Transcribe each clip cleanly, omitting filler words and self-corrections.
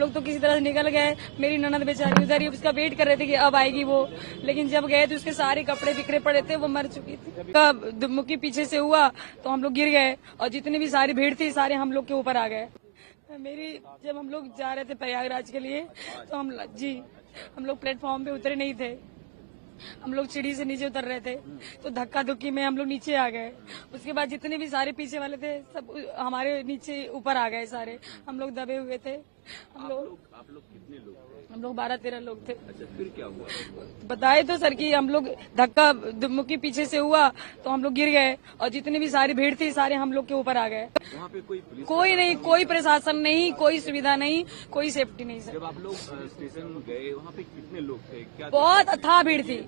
लोग तो किसी तरह से निकल गए। मेरी ननद बेचारी उधर ही उसका वेट कर रहे थे कि अब आएगी वो, लेकिन जब गए तो उसके सारे कपड़े बिखरे पड़े थे, वो मर चुकी थी। दुमुकी पीछे से हुआ तो हम लोग गिर गए और जितनी भी सारी भीड़ थी सारे हम लोग के ऊपर आ गए। जब हम लोग जा रहे थे प्रयागराज के लिए तो हम लोग प्लेटफॉर्म पे उतरे नहीं थे, हम लोग सीढ़ी से नीचे उतर रहे थे तो धक्का धुक्की में हम लोग नीचे आ गए। उसके बाद जितने भी सारे पीछे वाले थे सब हमारे नीचे ऊपर आ गए सारे, हम लोग दबे हुए थे। आप लोग कितने लोग थे? हम लोग 12-13 लोग थे। अच्छा, फिर क्या हुआ? बताए तो सर कि हम लोग धक्का दुमुकी पीछे से हुआ तो हम लोग गिर गए और जितनी भी सारी भीड़ थी सारे हम लोग के ऊपर आ गए। वहाँ पे कोई नहीं, कोई प्रशासन नहीं, कोई सुविधा नहीं, कोई सेफ्टी नहीं सर। जब आप लोग स्टेशन गए वहाँ पे कितने लोग थे? क्या बहुत अथाह भीड़ थी,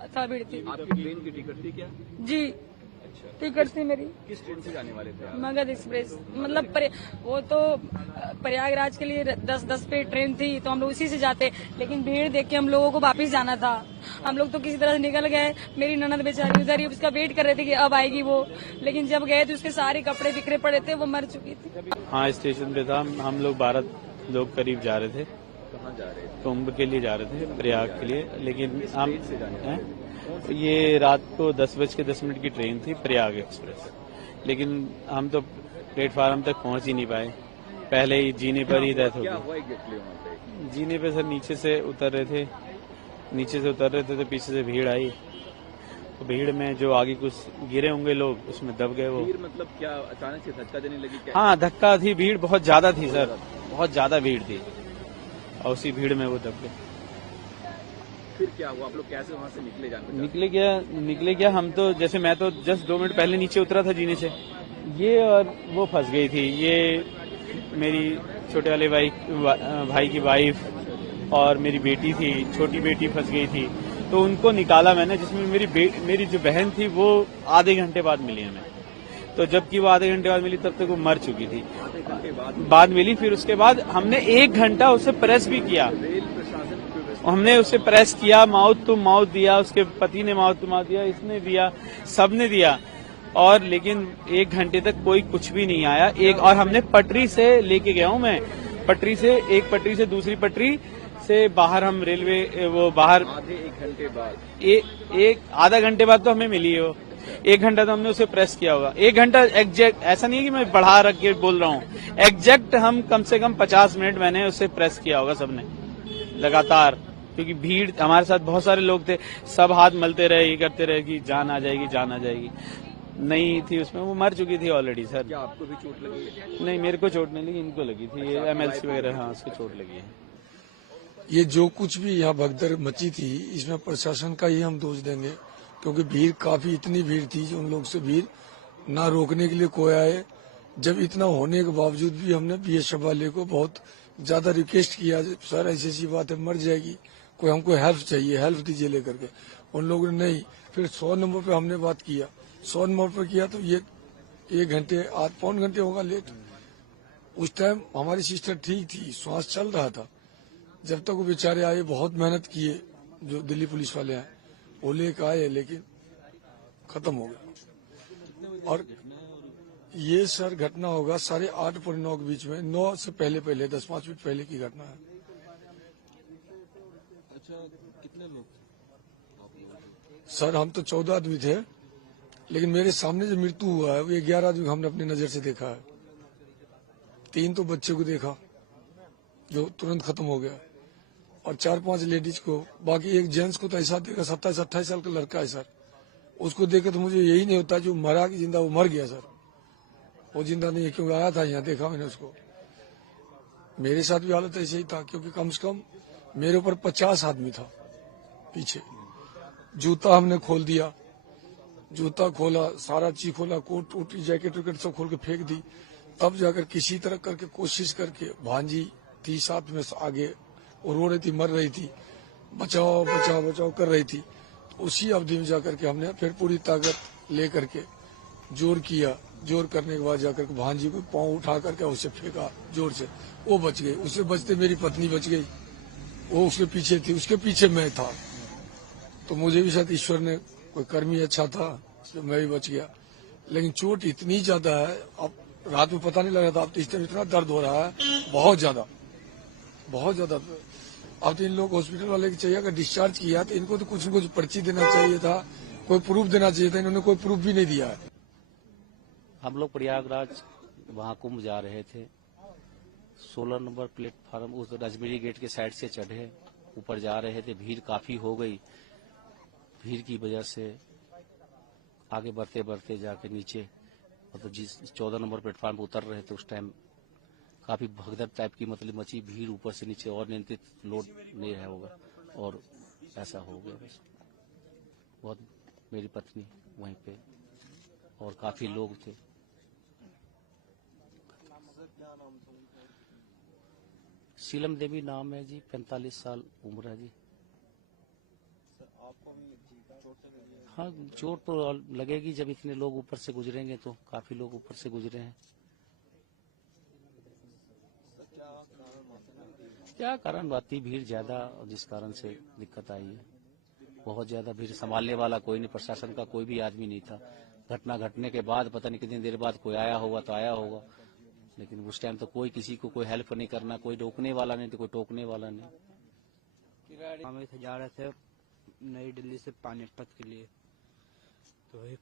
अथाह भीड़ थी। आपकी ट्रेन की टिकट थी क्या? जी टिकट थी मेरी। किस ट्रेन से जाने वाले थे आप? मगध एक्सप्रेस, मतलब वो तो प्रयागराज के लिए 10-10 पे ट्रेन थी तो हम लोग उसी से जाते, लेकिन भीड़ देख के हम लोगों को वापस जाना था। हम लोग तो किसी तरह से निकल गए। मेरी ननद बेचारी उधर ही उसका वेट कर रहे थे कि अब आएगी वो, लेकिन जब गए तो उसके सारे कपड़े बिखरे पड़े थे, वो मर चुकी थी। हाँ, स्टेशन पे था। हम लोग 12 लोग करीब जा रहे थे। कहाँ जा रहे थे? कुंभ के लिए जा रहे थे, प्रयाग के लिए, लेकिन हम ये रात को 10:10 की ट्रेन थी, प्रयाग एक्सप्रेस, लेकिन हम तो प्लेटफार्म तक पहुंच ही नहीं पाए, पहले ही जीने पर ही डेथ हो गई। जीने पे सर नीचे से उतर रहे थे तो पीछे से भीड़ आई, तो भीड़ में जो आगे कुछ गिरे होंगे लोग उसमें दब गए वो। भीड़ मतलब क्या अचानक से धक्का देने लगी क्या? हाँ, धक्का थी, भीड़ बहुत ज्यादा थी सर, बहुत ज्यादा भीड़ थी और उसी भीड़ में वो दब गए। फिर क्या हुआ? आप लोग कैसे वहाँ से निकले? निकले क्या हम तो, जैसे मैं तो जस्ट 2 मिनट पहले नीचे उतरा था जीने से, ये और वो फंस गई थी, ये मेरी छोटे वाले भाई की वाइफ और मेरी बेटी थी, छोटी बेटी फंस गई थी, तो उनको निकाला मैंने, जिसमें मेरी जो बहन थी वो आधे घंटे बाद मिली हमें, तो जबकि वो आधे घंटे बाद मिली तब तक वो मर चुकी थी। बाद मिली, फिर उसके बाद हमने 1 घंटा उसे प्रेस भी किया, हमने उसे प्रेस किया, माउथ टू माउथ दिया, उसके पति ने माउथ टू माउथ दिया, इसने दिया, सबने दिया, और लेकिन 1 घंटे तक कोई कुछ भी नहीं आया। और हमने पटरी से लेके गया हूँ मैं, एक पटरी से दूसरी पटरी से बाहर, हम रेलवे वो बाहर आधे 1 घंटे बाद आधा घंटे बाद तो हमें मिली हो। 1 घंटा तो हमने उसे प्रेस किया होगा, 1 घंटा एग्जैक्ट, ऐसा नहीं है कि मैं बढ़ा रख के बोल रहा हूँ, एग्जैक्ट हम कम से कम 50 मिनट मैंने उसे प्रेस किया होगा सबने लगातार, क्योंकि भीड़, हमारे साथ बहुत सारे लोग थे, सब हाथ मलते रहे, ये करते रहे कि जान आ जाएगी, नहीं थी उसमें, वो मर चुकी थी ऑलरेडी सर। क्या आपको भी चोट लगी है? नहीं, मेरे को चोट नहीं लगी, इनको लगी थी, ये MLC वगैरह, हाँ उसको चोट लगी है। ये जो कुछ भी यहाँ भगदड़ मची थी इसमें प्रशासन का ही हम दोष देंगे, क्योंकि भीड़ काफी, इतनी भीड़ थी जो उन लोग से भीड़ ना रोकने के लिए कोई आए। जब इतना होने के बावजूद भी हमने BSF वाले को बहुत ज्यादा रिक्वेस्ट किया, सर ऐसी बात है, मर जाएगी, कोई हमको हेल्प चाहिए, हेल्प दीजिए लेकर के। उन लोगों ने नहीं, फिर 100 नंबर पे हमने बात किया, 100 नंबर पे किया तो ये 1 घंटे, पौन घंटे होगा लेट। उस टाइम हमारी सिस्टर ठीक थी, श्वास चल रहा था, जब तक वो बेचारे आए, बहुत मेहनत किए जो दिल्ली पुलिस वाले हैं, वो लेकर आए, लेकिन खत्म हो गया। और ये सर घटना होगा 8:30 और 9 के बीच में, 9 से पहले 10-5 मिनट पहले की घटना है। अच्छा, कितने लोग सर हम तो 14 आदमी थे, लेकिन मेरे सामने जो मृत्यु हुआ है वो 11 आदमी हमने अपनी नजर से देखा है। 3 तो बच्चे को देखा जो तुरंत खत्म हो गया, और 4-5 लेडीज को, बाकी एक जेंट्स को तो ऐसा देखा, 27-28 साल का लड़का है सर, उसको देखे तो मुझे यही नहीं होता जो मरा कि जिंदा, वो मर गया सर, वो जिंदा नहीं है, क्योंकि आया था यहाँ, देखा मैंने उसको। मेरे साथ भी हालत ऐसे ही था, क्योंकि कम से कम मेरे ऊपर 50 आदमी था पीछे। जूता हमने खोल दिया, जूता खोला, सारा चीज खोला, कोट वोट जैकेट वैकेट सब खोल के फेंक दी, तब जाकर किसी तरह करके कोशिश करके, भांजी थी साथ में आगे, वो रो रही थी, मर रही थी, बचाओ बचाओ बचाओ कर रही थी, तो उसी अवधि में जाकर के हमने फिर पूरी ताकत लेकर के जोर किया, जोर करने के बाद जाकर के भांजी को पांव उठा करके उसे फेंका जोर से, वो बच गई। उससे बचते मेरी पत्नी बच गई, वो उसके पीछे थी, उसके पीछे मैं था, तो मुझे भी शायद ईश्वर ने कोई कर्म ही अच्छा था, इसलिए मैं भी बच गया। लेकिन चोट इतनी ज्यादा है, अब रात में पता नहीं लग रहा था, अब तो इस टाइम इतना दर्द हो रहा है बहुत ज्यादा, बहुत ज्यादा। अब तो इन लोग हॉस्पिटल वाले की चाहिए, अगर डिस्चार्ज किया तो इनको तो कुछ न कुछ पर्ची देना चाहिए था, कोई प्रूफ देना चाहिए था, इन्होंने कोई प्रूफ भी नहीं दिया है। हम लोग प्रयागराज वहाँ कुंभ जा रहे थे। 16 नंबर प्लेटफार्म उस अजमेरी गेट के साइड से चढ़े, ऊपर जा रहे थे, भीड़ काफी हो गई। भीड़ की वजह से आगे बढ़ते बढ़ते जाके नीचे मतलब जिस 14 नंबर प्लेटफार्म पर उतर रहे थे उस टाइम काफी भगदड़ टाइप की मतलब मची भीड़, ऊपर से नीचे और नियंत्रित लोड नहीं रहा होगा और ऐसा हो गया। बस बहुत मेरी पत्नी वहीं पे और काफी लोग थे। शीलम देवी नाम है जी, 45 साल उम्र है जी। हाँ, चोट तो लगेगी जब इतने लोग ऊपर से गुजरेंगे, तो काफी लोग ऊपर से गुजरे हैं। क्या कारण बाती भीड़ ज्यादा, जिस कारण से दिक्कत आई है। बहुत ज्यादा भीड़, संभालने वाला कोई नहीं, प्रशासन का कोई भी आदमी नहीं था। घटना घटने के बाद पता नहीं कितनी देर बाद कोई आया होगा तो आया होगा, लेकिन उस टाइम तो कोई किसी को कोई हेल्प नहीं करना, कोई रोकने वाला नहीं तो कोई टोकने वाला नहीं। हम इसे जा रहे थे नई दिल्ली से पानीपत के लिए, तो वही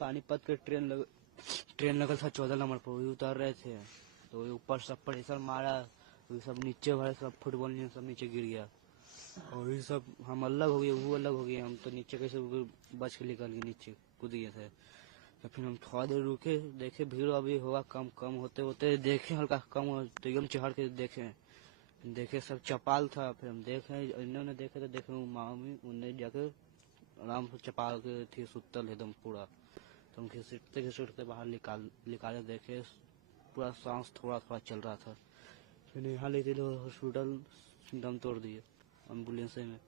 पानीपत के ट्रेन लगल था 14 नंबर पर, वही उतर रहे थे तो वही ऊपर सब प्रेशर मारा, वही सब नीचे वाले सब फुटबॉल सब नीचे गिर गया और वही सब हम अलग हो गए, वो अलग हो गए। हम तो नीचे कैसे बच के निकल गए, नीचे कूद गए थे। तो फिर हम थोड़ा देर रुके, देखे भीड़ अभी होगा कम कम होते होते देखे हल्का कम हो, तो एकदम चढ़ के देखे सब चपाल था। फिर हम देखे, इन्होंने देखे तो देखे मामी उन्हें जाके आराम से चपाल के थी सुतल एकदम पूरा। तो हम घिसटते बाहर निकाले, देखे पूरा सांस थोड़ा थोड़ा चल रहा था। फिर यहाँ ले चलो हॉस्पिटल, दम तोड़ दिए एम्बुलेंस में।